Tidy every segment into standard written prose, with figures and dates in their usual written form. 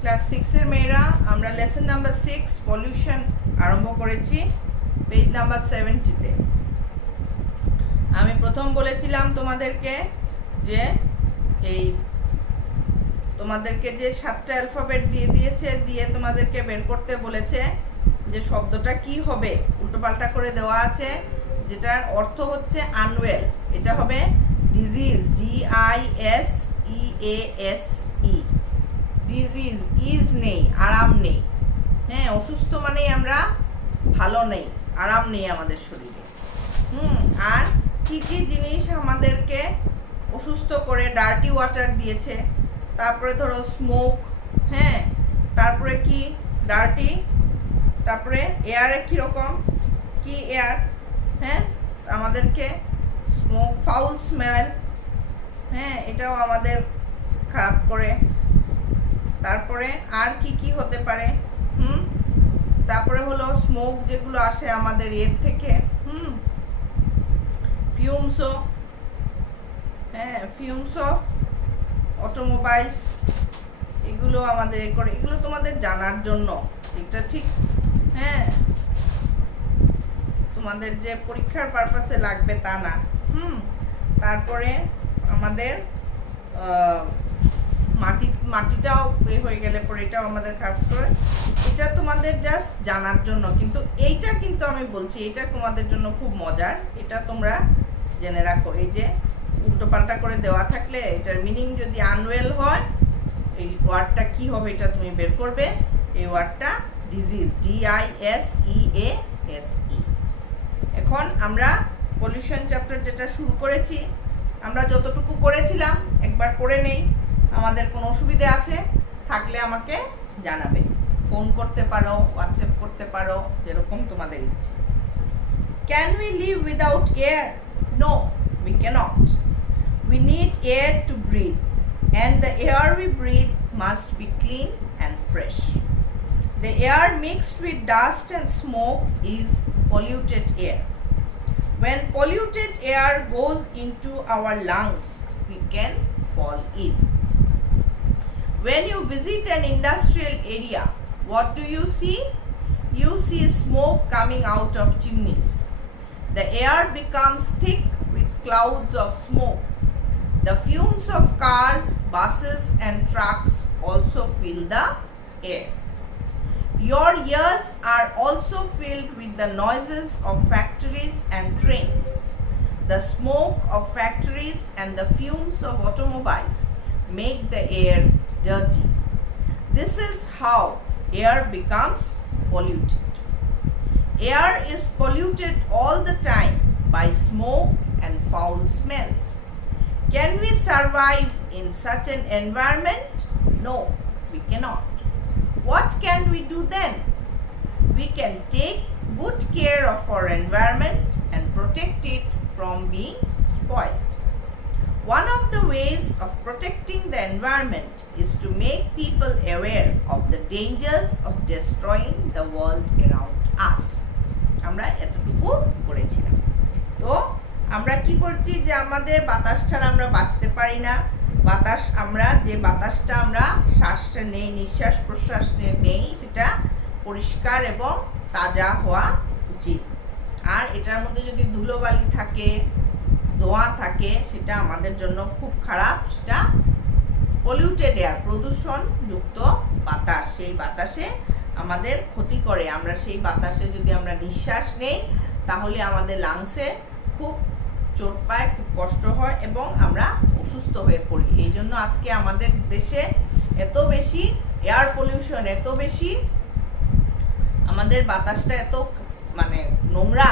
Class 6 এর মেয়েরা আমরা লেসন নাম্বার 6 পলিউশন আরম্ভ করেছি পেজ নাম্বার 70 তে। আমি প্রথম বলেছিলাম তোমাদেরকে যে এই তোমাদেরকে যে 7টা অ্যালফাবেট দিয়ে দিয়েছে, দিয়ে তোমাদেরকে বের করতে বলেছে যে শব্দটা কি হবে, উল্টোপাল্টা করে দেওয়া আছে, যেটার অর্থ হচ্ছে আনওয়েল। এটা হবে ডিজিজ, DISEASE। ডিজিজ, ইজ নেই, আরাম নেই। হ্যাঁ, অসুস্থ মানেই আমরা ভালো নেই, আরাম নেই আমাদের শরীরে। আর কি কি জিনিস আমাদেরকে অসুস্থ করে, ডার্টি ওয়াটার দিয়েছে, তারপরে ধরো স্মোক, হ্যাঁ, তারপরে কি ডার্টি, তারপরে এয়ারে কীরকম কি এয়ার, হ্যাঁ, আমাদেরকে স্মোক, ফাউল স্মেল, হ্যাঁ, এটাও আমাদের খারাপ করে। তারপরে আর কি কি হতে পারে, তারপরে হলো স্মোক যেগুলো আসে আমাদের এর থেকে, ফিউমসও, হ্যাঁ, ফিউমস অফ অটোমোবাইলস, এগুলো আমাদের করে, এগুলো তোমাদের জানার জন্য, এটা ঠিক, হ্যাঁ, তোমাদের যে পরীক্ষার পারপাসে লাগবে তা না। তারপরে আমাদের মাটিটাও হয়ে গেলে পরে এটাও আমাদের খারাপ করে। এটা তোমাদের জাস্ট জানার জন্য, কিন্তু এইটা কিন্তু আমি বলছি এটা তোমাদের জন্য খুব মজার, এটা তোমরা জেনে রাখো। এই যে উল্টোপাল্টা করে দেওয়া থাকলে এটার মিনিং যদি আনওয়েল হয়, এই ওয়ার্ডটা কি হবে এটা তুমি বের করবে। এই ওয়ার্ডটা ডিজিজ, DISEASE। এখন আমরা পলিউশন চ্যাপ্টার যেটা শুরু করেছি, আমরা যতটুকু করেছিলাম একবার পড়ে নেই। আমাদের কোনো অসুবিধা আছে থাকলে আমাকে জানাবে, ফোন করতে পারো, হোয়াটসঅ্যাপ করতে পারো, যেরকম তোমাদের ইচ্ছে। Can we live without air? No, we cannot. We need air to breathe, and the air we breathe must be clean and fresh. The air mixed with dust and smoke is polluted air. When polluted air goes into our lungs, we can fall ill. When you visit an industrial area, what do you see? You see smoke coming out of chimneys. The air becomes thick with clouds of smoke. The fumes of cars, buses, and trucks also fill the air. Your ears are also filled with the noises of factories and trains. The smoke of factories and the fumes of automobiles make the air dirty. This is how air becomes polluted. Air is polluted all the time by smoke and foul smells. Can we survive in such an environment? No, we cannot. What can we do then? We can take good care of our environment and protect it from being spoiled. One of the ways of protecting the environment is to make people aware of the dangers of destroying the world around us. আমরা এতটুকু করেছিলাম। তো আমরা কি করছি যে আমাদের বাতাস ছাড়া আমরা বাঁচতে পারি না। বাতাস, আমরা যে বাতাসটা আমরা শ্বাসটা নেই, নিঃশ্বাস প্রশ্বাস নেই, সেটা পরিষ্কার এবং তাজা হওয়া উচিত। আর এটার মধ্যে যদি ধুলোবালি থাকে, ধোঁয়া থাকে, সেটা আমাদের জন্য খুব খারাপ, সেটা পলিউটেড এয়ার, প্রদূষণযুক্ত বাতাস। সেই বাতাসে আমাদের ক্ষতি করে। আমরা সেই বাতাসে যদি আমরা নিঃশ্বাস নেই তাহলে আমাদের লাংসে খুব চোট পায়, খুব কষ্ট হয় এবং আমরা অসুস্থ হয়ে পড়ি। এই জন্য আজকে আমাদের দেশে এত বেশি এয়ার পলিউশন, এত বেশি আমাদের বাতাসটা এত নোংরা,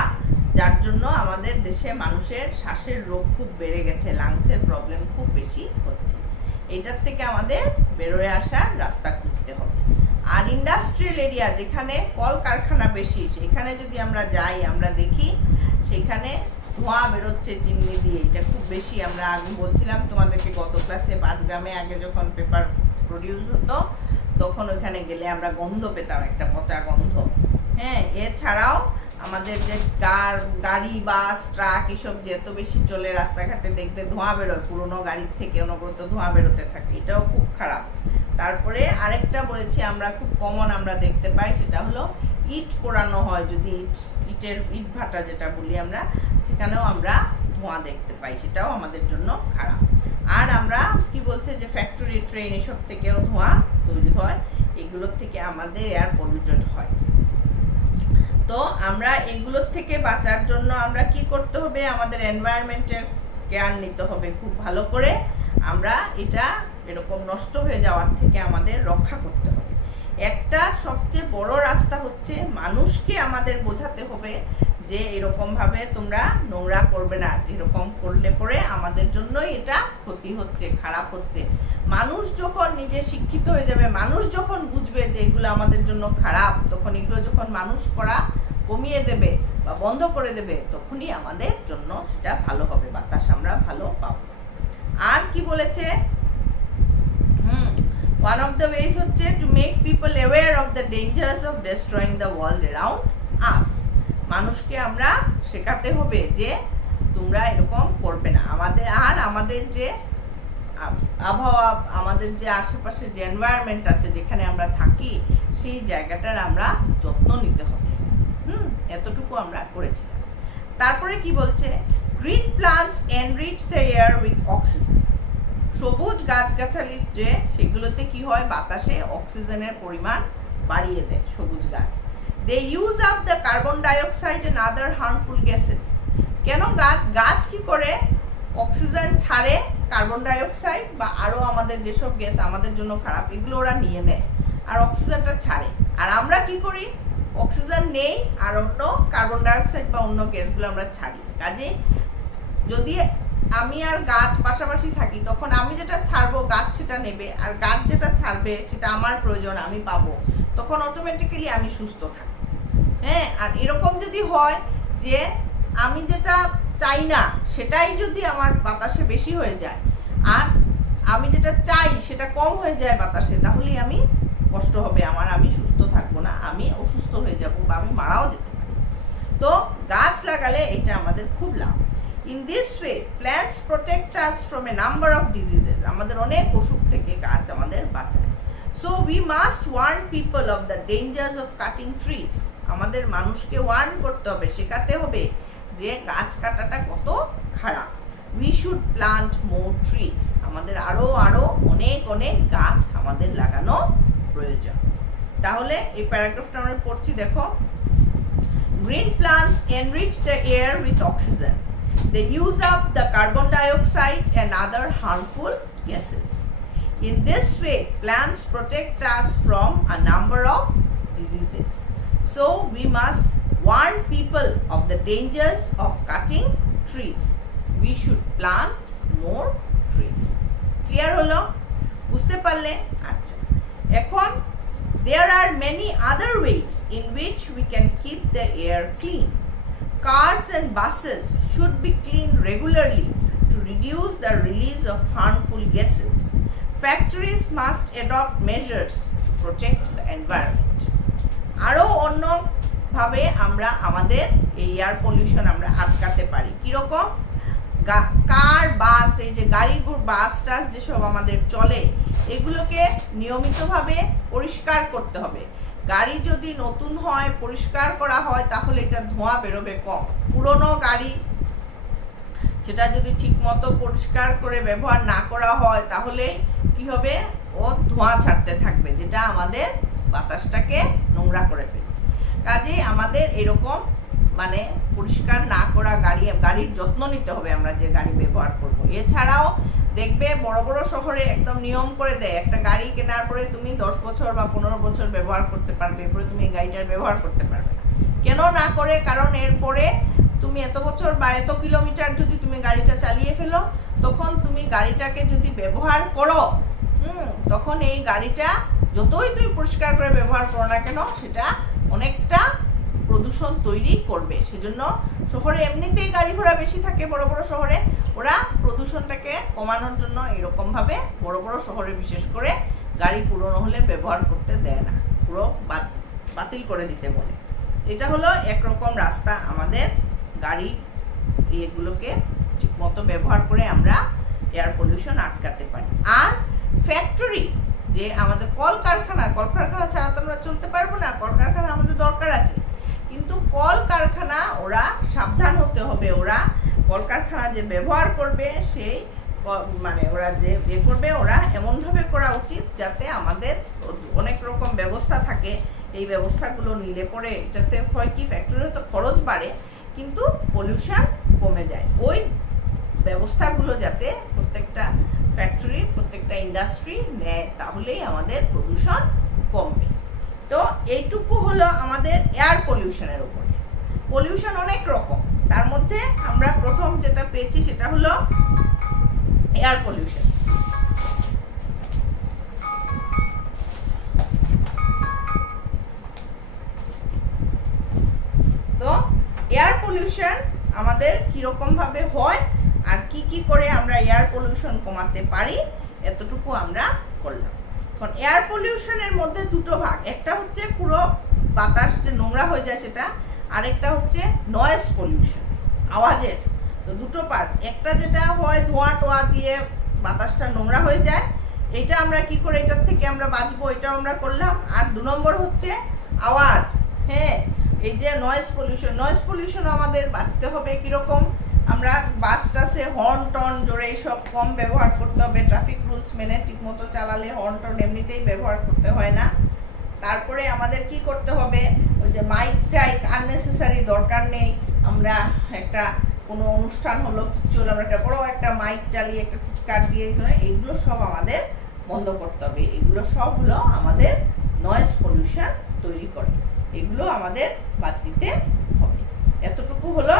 যার জন্য আমাদের দেশে মানুষের শ্বাসের রোগ খুব বেড়ে গেছে, লাংসের প্রবলেম খুব বেশি হচ্ছে। এইটার থেকে আমাদের বেরোয় আসার রাস্তা খুঁজতে হবে। আর ইন্ডাস্ট্রিয়াল এরিয়া যেখানে কলকারখানা বেশি, সেখানে যদি আমরা যাই, আমরা দেখি সেখানে ধোঁয়া বেরোচ্ছে চিমনি দিয়ে, এটা খুব বেশি। আমরা আগে বলছিলাম তোমাদেরকে গত ক্লাসে, পাঁচগ্রামে আগে যখন পেপার প্রডিউস হতো তখন ওইখানে গেলে আমরা গন্ধ পেতাম, একটা পচা গন্ধ। হ্যাঁ, এছাড়াও আমাদের যে গাড়ি, বাস, ট্রাক এসব যে এত বেশি চলে, রাস্তাঘাটে দেখবে ধোঁয়া বেরোয়, পুরোনো গাড়ির থেকে অনবরত ধোঁয়া বেরোতে থাকে, এটাও খুব খারাপ। তার তারপরে আরেকটা বলেছি আমরা, খুব কমন আমরা দেখতে পাই, সেটা হলো ইট পোড়ানো হয়, যদি ইট ভাটা যেটা বলি আমরা, সেখানেও আমরা ধোঁয়া দেখতে পাই, সেটাও আমাদের জন্য খারাপ। আর আমরা কি বলছে যে ফ্যাক্টরি, ট্রেন এসব থেকেও ধোঁয়া তৈরি হয়, এগুলোর থেকে আমাদের এয়ার পলিউটেড হয়। তো আমরা এগুলোর থেকে বাঁচার জন্য আমরা কি করতে হবে, আমাদের এনভায়রনমেন্টের কেয়ার নিতে হবে খুব ভালো করে। আমরা এটা এরকম নষ্ট হয়ে যাওয়ার থেকে আমাদের রক্ষা করতে হবে। একটা সবচেয়ে বড় রাস্তা হচ্ছে মানুষকে আমাদের বোঝাতে হবে যে এরকমভাবে তোমরা নোংরা করবে না, এরকম করলে পরে আমাদের জন্যই এটা ক্ষতি হচ্ছে, খারাপ হচ্ছে। মানুষ যখন নিজে শিক্ষিত হয়ে যাবে, মানুষ যখন বুঝবে যে এগুলো আমাদের জন্য খারাপ, তখন এগুলো যখন মানুষ করা কমিয়ে দেবে বা বন্ধ করে দেবে, তখনই আমাদের জন্য সেটা ভালো হবে, বাতাস আমরা ভালো পাবো। আর কি বলেছে, one of the ways হচ্ছে to make people aware of the dangers of destroying the world around us। মানুষকে আমরা শেখাতে হবে যে তোমরা এরকম করবে না। আমাদের যে আবহাওয়া, আমাদের যে আশেপাশে যে এনভায়রনমেন্ট আছে, যেখানে আমরা থাকি, সেই জায়গাটার আমরা যত্ন নিতে হবে। এতটুকু আমরা করেছি। তারপরে কি বলছে, green plants enrich the air with oxygen. সবুজ গাছগাছালি যে সেগুলোতে কি হয়, বাতাসে অক্সিজেনের পরিমাণ বাড়িয়ে দেয় সবুজ গাছ। They use up the carbon dioxide and other harmful gases. কেন গাছ কি করে, অক্সিজেন ছাড়ে, কার্বন ডাইঅক্সাইড বা আরও আমাদের যেসব গ্যাস আমাদের জন্য খারাপ, এগুলো ওরা নিয়ে নেয় আর অক্সিজেনটা ছাড়ে। আর আমরা কি করি, অক্সিজেন নেই আর অন্য কার্বন ডাইঅক্সাইড বা অন্য গ্যাসগুলো আমরা ছাড়ি। কাজে যদি আমি আর গাছ পাশাপাশি থাকি, তখন আমি যেটা ছাড়বো গাছ সেটা নেবে, আর গাছ যেটা ছাড়বে সেটা আমার প্রয়োজন, আমি পাবো, তখন অটোমেটিক্যালি আমি সুস্থ থাকি। হ্যাঁ, আর এরকম যদি হয় যে আমি যেটা চাই না সেটাই যদি আমার বাতাসে বেশি হয়ে যায়, আর আমি যেটা চাই সেটা কম হয়ে যায় বাতাসে, তাহলেই আমি কষ্ট হবে আমার, আমি সুস্থ থাকবো না, আমি অসুস্থ হয়ে যাব বা আমি মারাও যেতে পারি। তো গাছ লাগালে এটা আমাদের খুব লাভ। In this way, plants protect us from a number of diseases. আমাদের অনেক অসুখ থেকে গাছ আমাদের বাঁচায়। So we must warn people of the dangers of cutting trees. আমাদের মানুষকে ওয়ার্ন করতে হবে, শেখাতে হবে যে গাছ কাটাটা কত খারাপ। We should plant more trees. আমাদের আরো অনেক গাছ আমাদের লাগানো প্রয়োজন। তাহলে এই প্যারাগ্রাফটা আমরা পড়ছি, দেখো। Green plants enrich the air with oxygen. They use up the carbon dioxide and other harmful gases. In this way, plants protect us from a number of diseases. So we must warn people of the dangers of cutting trees. We should plant more trees. Clear হলো? বুঝতে পারলে? আচ্ছা, এখন there are many other ways in which we can keep the air clean. Cars and buses should be cleaned regularly to reduce the release of harmful gases. Factories must adopt measures to protect the environment. আরো অন্য ভাবে আমরা আমাদের এই air pollution আমরা আটকাতে পারি। কিরকম? কার, বাস, এই যে গাড়ি, বাস টাস যেসব আমাদের চলে, এগুলোকে নিয়মিতভাবে পরিষ্কার করতে হবে। গাড়ি যদি নতুন হয়, পরিষ্কার করা হয়, তাহলে এটা ধোঁয়া বেরোবে কম। পুরনো গাড়ি সেটা যদি ঠিক মতো পরিষ্কার করে ব্যবহার না করা হয়, তাহলে কি হবে, ও ধোঁয়া ছাড়তে থাকবে, যেটা আমাদের বাতাসটাকে নোংরা করে ফেলবে। কাজেই আমাদের এরকম মানে পরিষ্কার না করা গাড়ির যত্ন নিতে হবে আমরা যে গাড়ি ব্যবহার করব। এছাড়াও দেখবে বড় বড় শহরে একদম নিয়ম করে দেয়, একটা গাড়ি কেনার পরে তুমি 10 বছর বা 15 বছর ব্যবহার করতে পারবে, এরপরে তুমি এই গাড়িটার ব্যবহার করতে পারবে না। কেন না করে? কারণ এরপরে তুমি এত বছর বা এত কিলোমিটার যদি তুমি গাড়িটা চালিয়ে ফেলো, তখন তুমি গাড়িটাকে যদি ব্যবহার করো, তখন এই গাড়িটা যতই তুমি পরিষ্কার করে ব্যবহার করো না কেন, সেটা অনেকটা প্রদূষণ তৈরি করবে। সেজন্য শহরে এমনিতেই গাড়ি ঘোড়া বেশি থাকে, বড় বড় শহরে ওরা প্রদূষণটাকে কমানোর জন্য এরকমভাবে বড় বড় শহরে বিশেষ করে গাড়ি পুরনো হলে ব্যবহার করতে দেয় না, পুরো বাতিল করে দিতে বলে। এটা হলো একরকম রাস্তা আমাদের গাড়ি এগুলোকে ঠিকমতো ব্যবহার করে আমরা এয়ার পলিউশন আটকাতে পারি। আর ফ্যাক্টরি যে আমাদের কলকারখানা ছাড়া তো আমরা চলতে পারবো না, কলকারখানা আমাদের দরকার আছে, কিন্তু কলকারখানা ওরা সাবধান হতে হবে, ওরা কলকারখানা যে ব্যবহার করবে সেই মানে ওরা যে করবে ওরা এমনভাবে করা উচিত যাতে আমাদের অনেক রকম ব্যবস্থা থাকে, এই ব্যবস্থাগুলো নিলে পরে যাতে হয় কি ফ্যাক্টরির তো খরচ বাড়ে কিন্তু পলিউশন কমে যায়, ওই ব্যবস্থাগুলো যাতে প্রত্যেকটা ফ্যাক্টরি প্রত্যেকটা ইন্ডাস্ট্রি নেয়, তাহলেই আমাদের প্রদূষণ কমবে। তো এইটুকু হলো আমাদের এয়ার পলিউশনের উপরে। পলিউশন অনেক রকম, তার মধ্যে আমরা প্রথম যেটা পেয়েছি সেটা হলো এয়ার পলিউশন। তো এয়ার পলিউশন আমাদের কিরকম ভাবে হয় আর কি কি করে আমরা এয়ার পলিউশন কমাতে পারি, এতটুকু আমরা করলাম। এখন এয়ার পলিউশনের মধ্যে দুটো ভাগ, একটা হচ্ছে পুরো বাতাস যে নোংরা হয়ে যায় সেটা, আরেকটা হচ্ছে নয়েজ পলিউশন, আওয়াজের। তো দুটো পার্ট, একটা যেটা হয় ধোঁয়া টোয়া দিয়ে বাতাসটা নোংরা হয়ে যায়, এটা আমরা কি করে এটার থেকে আমরা বাঁচবো এটাও আমরা করলাম। আর 2 নম্বর হচ্ছে আওয়াজ। হ্যাঁ, এই যে নয়েজ পলিউশন আমাদের বাঁচতে হবে কিরকম, আমরা বাস টাসে হর্ন টর্ন জোরে এইসব কম ব্যবহার করতে হবে, ট্রাফিক রুলস মেনে ঠিক মতো চালালে হর্ন টর্ন এমনিতেই ব্যবহার করতে হয় না। তারপরে আমাদের কি করতে হবে, ওই যে মাইক টাইক আননেসেসারি দরকার নেই, আমরা একটা কোনো অনুষ্ঠান হলো কিছু হলো আমরা একটা বড় একটা মাইক চালিয়ে একটা চিৎকার দিয়ে এইগুলো সব আমাদের বন্ধ করতে হবে, এগুলো সব হলো আমাদের নয়েজ পলিউশন তৈরি করে, এগুলো আমাদের বাদ দিতে হবে। এতটুকু হলো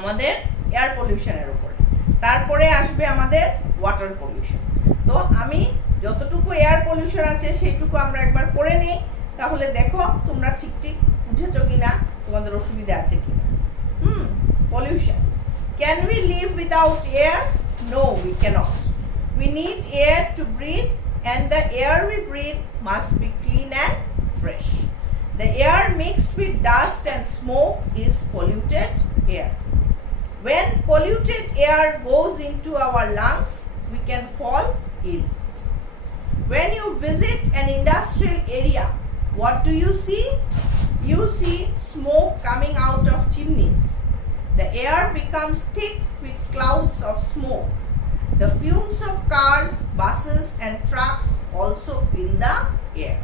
আমাদের এয়ার পলিউশনের উপরে। তারপরে আসবে আমাদের ওয়াটার পলিউশন। তো আমি যতটুকু এয়ার পলিউশন আছে সেইটুকু আমরা একবার করে নিই, তাহলে দেখো তোমরা ঠিক বুঝেছো কিনা, তোমাদের অসুবিধা আছে কিনা। Pollution. Can we live without air? No, we cannot. We need air to breathe, and the air we breathe must be clean and fresh. The air mixed with dust and smoke is polluted air. When polluted air goes into our lungs, we can fall ill. When you visit an industrial area, what do you see? You see smoke coming out of chimneys. The air becomes thick with clouds of smoke. The fumes of cars, buses, and trucks also fill the air.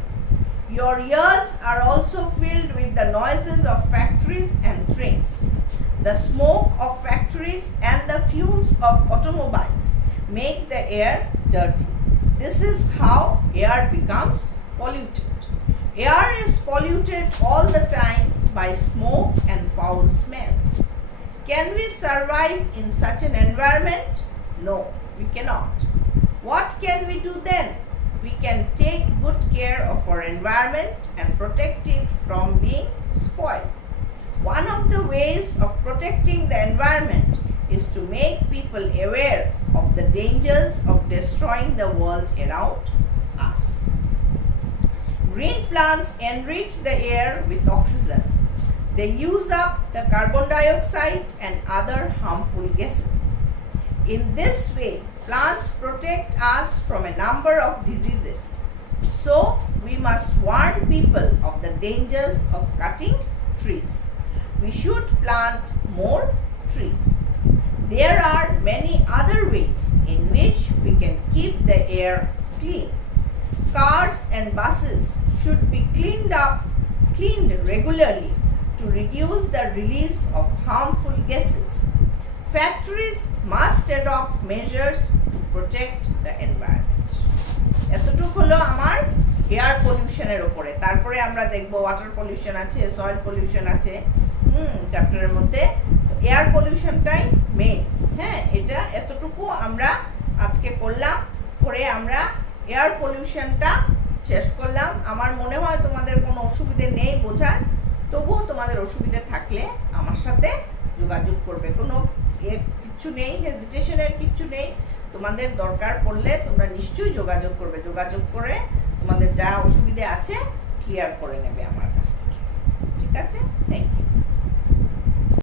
Your ears are also filled with the noises of factories and trains. The smoke of factories and the fumes of automobiles make the air dirty. This is how air becomes polluted. Air is polluted all the time by smoke and foul smells. Can we survive in such an environment? No, we cannot. What can we do then? We can take good care of our environment and protect it from being spoiled. One of the ways of protecting the environment is to make people aware of the dangers of destroying the world around us. Green plants enrich the air with oxygen. They use up the carbon dioxide and other harmful gases. In this way, plants protect us from a number of diseases. So, we must warn people of the dangers of cutting trees. We should plant more trees. There are many other ways in which we can keep the air clean. Cars and buses should be cleaned regularly to reduce the release of harmful gases. Factories must adopt measures to protect the environment. এতটুকু হলো আমার air পলিউশনের উপরে। তারপরে আমরা দেখব water pollution আছে, soil pollution আছে চ্যাপ্টারের মধ্যে। তো এয়ার পলিউশনটাই মেইন। হ্যাঁ, এটা এতটুকু আমরা আজকে করলাম, করে আমরা এয়ার পলিউশনটা শেষ করলাম। আমার মনে হয় তোমাদের কোনো অসুবিধে নেই বোঝার, তবুও তোমাদের অসুবিধে থাকলে আমার সাথে যোগাযোগ করবে, কোনো কিচ্ছু নেই, হেজিটেশনের কিচ্ছু নেই। তোমাদের দরকার পড়লে তোমরা নিশ্চয়ই যোগাযোগ করবে, যোগাযোগ করে তোমাদের যা অসুবিধে আছে ক্লিয়ার করে নেবে আমার কাছ থেকে। ঠিক আছে?